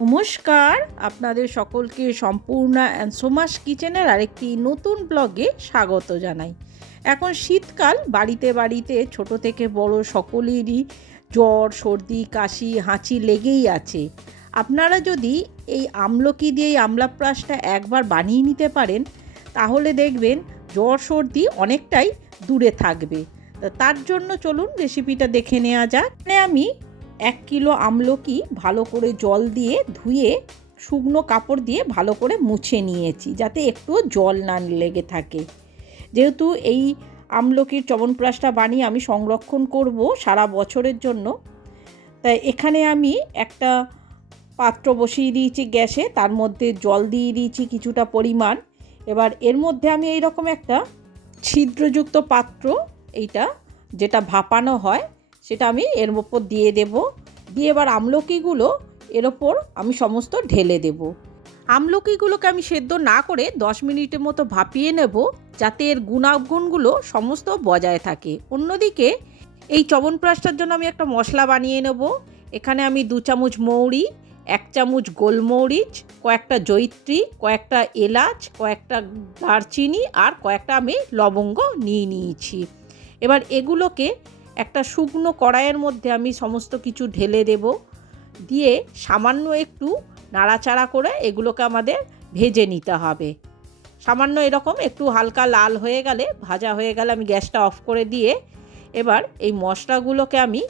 নমস্কার, আপনাদের সকলকে সম্পূর্ণা অ্যান্ড সোমাস কিচেনের আরেকটি নতুন ব্লগে স্বাগত জানাই। এখন শীতকাল, বাড়িতে বাড়িতে ছোট থেকে বড় সকলেরই জ্বর, সর্দি, কাশি, হাঁচি লেগেই আছে। আপনারা যদি এই আমলকি দিয়ে এই আমলাপ্রাশটা একবার বানিয়ে নিতে পারেন, তাহলে দেখবেন জ্বর সর্দি অনেকটাই দূরে থাকবে। তার জন্য চলুন রেসিপিটা দেখে নেওয়া যাক। আমি 1 কিলো আমলকি ভালো করে জল দিয়ে ধুয়ে শুকনো কাপড় দিয়ে ভালো করে মুছে নিয়েছি, যাতে একটু জল না লেগে থাকে। যেহেতু এই আমলকির চ্যবনপ্রাশটা বানিয়ে আমি সংরক্ষণ করব সারা বছরের জন্য, তাই এখানে আমি একটা পাত্র বসিয়ে দিয়েছি গ্যাসে, তার মধ্যে জল দিয়ে দিয়েছি কিছুটা পরিমাণ। এবার এর মধ্যে আমি এইরকম একটা ছিদ্রযুক্ত পাত্র, এইটা যেটা ভাপানো হয়, সেটা আমি এর ওপর দিয়ে দেব। দিয়ে এবার আমলকিগুলো এর ওপর আমি সমস্ত ঢেলে দেব। আমলকিগুলোকে আমি সেদ্ধ না করে 10 মিনিটের মতো ভাপিয়ে নেব, যাতে এর গুণাগুণগুলো সমস্ত বজায় থাকে। অন্যদিকে এই চ্যবনপ্রাশটার জন্য আমি একটা মশলা বানিয়ে নেব। এখানে আমি 2 চামচ মৌরি, 1 চামচ গোলমরিচ, কয়েকটা জয়িত্রী, কয়েকটা এলাচ, কয়েকটা দারচিনি আর কয়েকটা আমি লবঙ্গ নিয়েছি। এবার এগুলোকে একটা শুকনো কড়াইয়ের মধ্যে আমি সমস্ত কিছু ঢেলে দেব। দিয়ে সামান্য একটু নাড়াচাড়া করে এগুলোকে আমাদের ভেজে নিতে হবে। সামান্য এরকম একটু হালকা লাল হয়ে গেলে, ভাজা হয়ে গেলে আমি গ্যাসটা অফ করে দিয়ে এবার এই মশলাগুলোকে আমি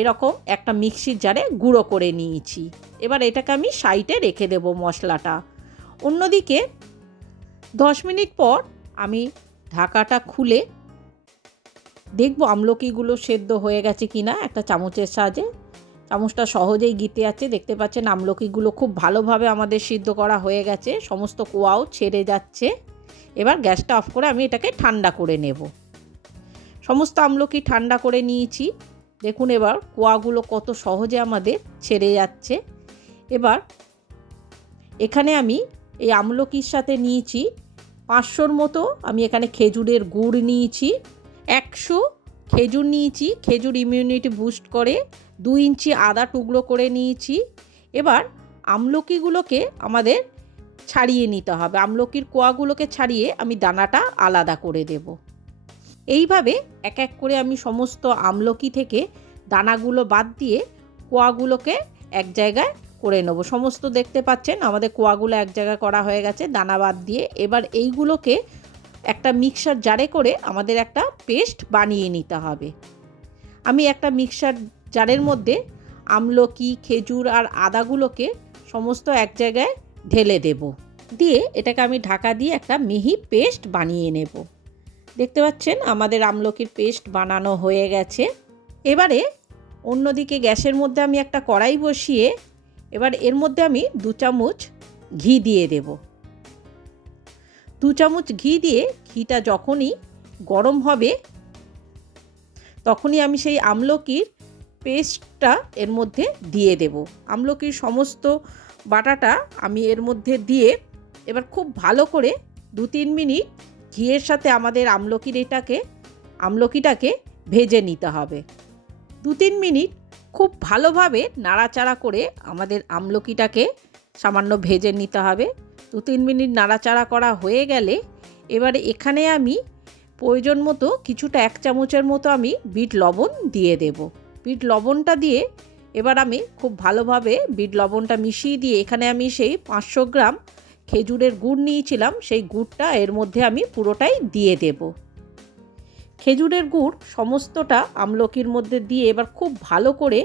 এরকম একটা মিক্সির জারে গুঁড়ো করে নিয়েছি। এবার এটাকে আমি সাইডে রেখে দেব মশলাটা। অন্যদিকে 10 মিনিট পর আমি ঢাকাটা খুলে দেখব আমলকিগুলো সেদ্ধ হয়ে গেছে কিনা। একটা চামচের সাহায্যে, চামচটা সহজেই গিতে আছে, দেখতে পাচ্ছেন আমলকিগুলো খুব ভালোভাবে আমাদের সিদ্ধ করা হয়ে গেছে, সমস্ত কোয়াও ছেড়ে যাচ্ছে। এবার গ্যাসটা অফ করে আমি এটাকে ঠান্ডা করে নেব। সমস্ত আমলকি ঠান্ডা করে নিয়েছি। দেখুন এবার কোয়াগুলো কত সহজে আমাদের ছেড়ে যাচ্ছে। এবার এখানে আমি এই আমলকির সাথে নিয়েছি 500-র মতো আমি এখানে খেজুরের গুড় নিয়েছি, 100 খেজুর নিয়েছি, খেজুর ইমিউনিটি বুস্ট করে। 2 ইঞ্চি আদা টুকরো করে নিয়েছি। এবার আমলকিগুলোকে আমাদের ছাড়িয়ে নিতে হবে। আমলকির কোয়াগুলোকে ছাড়িয়ে আমি দানাটা আলাদা করে দেব। এইভাবে এক এক করে আমি সমস্ত আমলকি থেকে দানাগুলো বাদ দিয়ে কোয়াগুলোকে এক জায়গায় করে নেব। সমস্ত দেখতে পাচ্ছেন আমাদের কোয়াগুলো এক জায়গায় করা হয়ে গেছে দানা বাদ দিয়ে। এবার এইগুলোকে একটা মিক্সার জারে করে আমাদের একটা পেস্ট বানিয়ে নিতে হবে। আমি একটা মিক্সার জারের মধ্যে আমলকি, খেজুর আর আদাগুলোকে সমস্ত এক জায়গায় ঢেলে দেব। দিয়ে এটাকে আমি ঢাকা দিয়ে একটা মিহি পেস্ট বানিয়ে নেব। দেখতে পাচ্ছেন আমাদের আমলকির পেস্ট বানানো হয়ে গেছে। এবারে অন্যদিকে গ্যাসের মধ্যে আমি একটা কড়াই বসিয়ে এবার এর মধ্যে আমি 2 চামচ ঘি দিয়ে দেব। 2 চামচ ঘি দিয়ে ঘিটা যখনই গরম হবে, তখনই আমি সেই আমলকির পেস্টটা এর মধ্যে দিয়ে দেব। আমলকির সমস্ত বাটাটা আমি এর মধ্যে দিয়ে এবার খুব ভালো করে 2-3 মিনিট ঘিয়ের সাথে আমাদের আমলকিটাকে ভেজে নিতে হবে। 2-3 মিনিট খুব ভালোভাবে নাড়াচাড়া করে আমাদের আমলকিটাকে সামান্য ভেজে নিতে হবে। 2-3 মিনিট নাড়াচাড়া করা হয়ে গেলে এবারে এখানে আমি প্রয়োজন মতো কিছুটা 1 চামচের মতো আমি বিট লবণ দিয়ে দেব। বিট লবণটা দিয়ে এবার আমি খুব ভালোভাবে বিট লবণটা মিশিয়ে দিয়ে এখানে আমি সেই 500 গ্রাম খেজুরের গুড় নিয়েছিলাম, সেই গুড়টা এর মধ্যে আমি পুরোটাই দিয়ে দেব। খেজুরের গুড় সমস্তটা আমলকির মধ্যে দিয়ে এবার খুব ভালো করে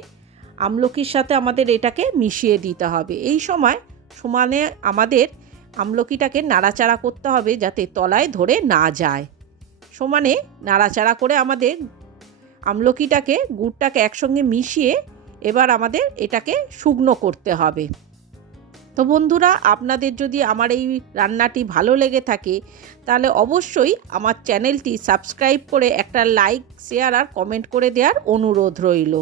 আমলকির সাথে আমাদের এটাকে মিশিয়ে দিতে হবে। এই সময় সমানে আমাদের আমলকিটাকে নাড়াচাড়া করতে হবে, যাতে তলায় ধরে না যায়। সমানে নাড়াচাড়া করে আমাদের আমলকিটাকে, গুড়টাকে একসঙ্গে মিশিয়ে এবার আমাদের এটাকে শুকনো করতে হবে। তো বন্ধুরা, আপনাদের যদি আমার এই রান্নাটি ভালো লেগে থাকে, তাহলে অবশ্যই আমার চ্যানেলটি সাবস্ক্রাইব করে একটা লাইক, শেয়ার আর কমেন্ট করে দেওয়ার অনুরোধ রইল।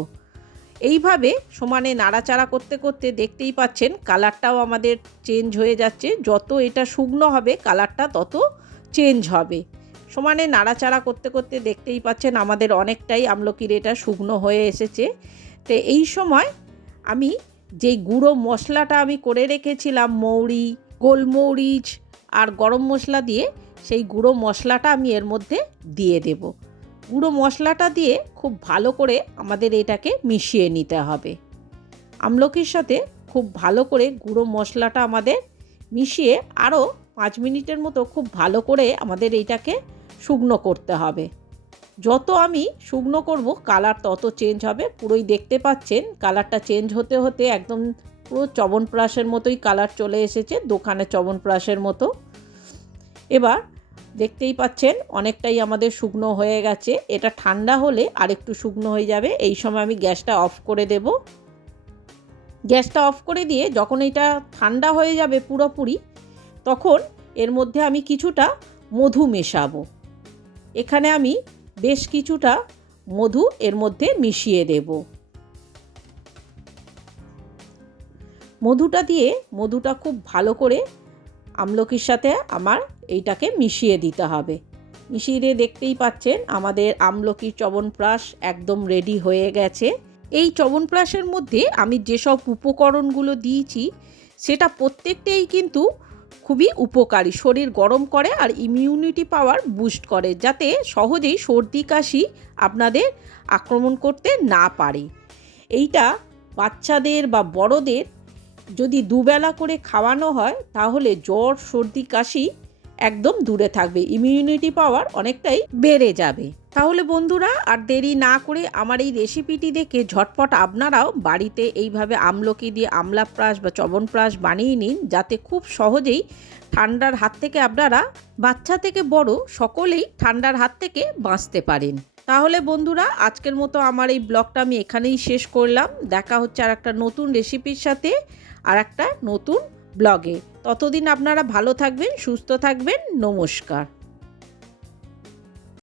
এইভাবে সমানে নাড়াচাড়া করতে করতে দেখতেই পাচ্ছেন কালারটাও আমাদের চেঞ্জ হয়ে যাচ্ছে। যত এটা শুকনো হবে কালারটা তত চেঞ্জ হবে। সমানে নাড়াচাড়া করতে করতে দেখতেই পাচ্ছেন আমাদের অনেকটাই আমলকির এটা শুকনো হয়ে এসেছে। তো এই সময় আমি যেই গুঁড়ো মশলাটা আমি করে রেখেছিলাম মৌরি, গোলমরিচ আর গরম মশলা দিয়ে, সেই গুঁড়ো মশলাটা আমি এর মধ্যে দিয়ে দেব। গুঁড়ো মশলাটা দিয়ে খুব ভালো করে আমাদের এটাকে মিশিয়ে নিতে হবে। আমলকির সাথে খুব ভালো করে গুঁড়ো মশলাটা আমাদের মিশিয়ে আরও 5 মিনিটের মতো খুব ভালো করে আমাদের এইটাকে শুকনো করতে হবে। যত আমি শুকনো করব কালার তত চেঞ্জ হবে। পুরোই দেখতে পাচ্ছেন কালারটা চেঞ্জ হতে হতে একদম পুরো চবনপ্রাশের মতোই কালার চলে এসেছে, দোকানে চবনপ্রাশের মতো। এবার দেখতেই পাচ্ছেন অনেকটাই আমাদের শুকনো হয়ে গেছে। এটা ঠান্ডা হলে আরেকটু শুকনো হয়ে যাবে। এই সময় আমি গ্যাসটা অফ করে দেব। গ্যাসটা অফ করে দিয়ে যখন এটা ঠান্ডা হয়ে যাবে পুরোপুরি, তখন এর মধ্যে আমি কিছুটা মধু মেশাবো। এখানে আমি বেশ কিছুটা মধু এর মধ্যে মিশিয়ে দেব। মধুটা খুব ভালো করে আমলকির সাথে আমার এইটাকে মিশিয়ে দিতে হবে। মিশিয়ে দিয়ে দেখতেই পাচ্ছেন আমাদের আমলকির চবনপ্রাশ একদম রেডি হয়ে গেছে। এই চবনপ্রাশের মধ্যে আমি যেসব উপকরণগুলো দিয়েছি সেটা প্রত্যেকটাই কিন্তু খুবই উপকারী, শরীর গরম করে আর ইমিউনিটি পাওয়ার বুস্ট করে, যাতে সহজেই সর্দি কাশি আপনাদের আক্রমণ করতে না পারে। এইটা বাচ্চাদের বা বড়দের যদি দুবেলা করে খাওয়ানো হয় তাহলে জ্বর সর্দি কাশি একদম দূরে থাকবে, ইমিউনিটি পাওয়ার অনেকটাই বেড়ে যাবে। তাহলে বন্ধুরা আর দেরি না করে আমার এই রেসিপিটি দেখে ঝটপট আপনারাও বাড়িতে এইভাবে আমলকি দিয়ে আমলাপ্রাশ বা চবনপ্রাশ বানিয়ে নিন, যাতে খুব সহজেই ঠান্ডার হাত থেকে আপনারা, বাচ্চা থেকে বড় সকলেই ঠান্ডার হাত থেকে বাঁচতে পারেন। তাহলে বন্ধুরা আজকের মতো আমার এই ব্লগটা আমি এখানেই শেষ করলাম। দেখা হচ্ছে আর একটা নতুন রেসিপির সাথে আর একটা নতুন ব্লগে। ততদিন আপনারা ভালো থাকবেন, সুস্থ থাকবেন। নমস্কার।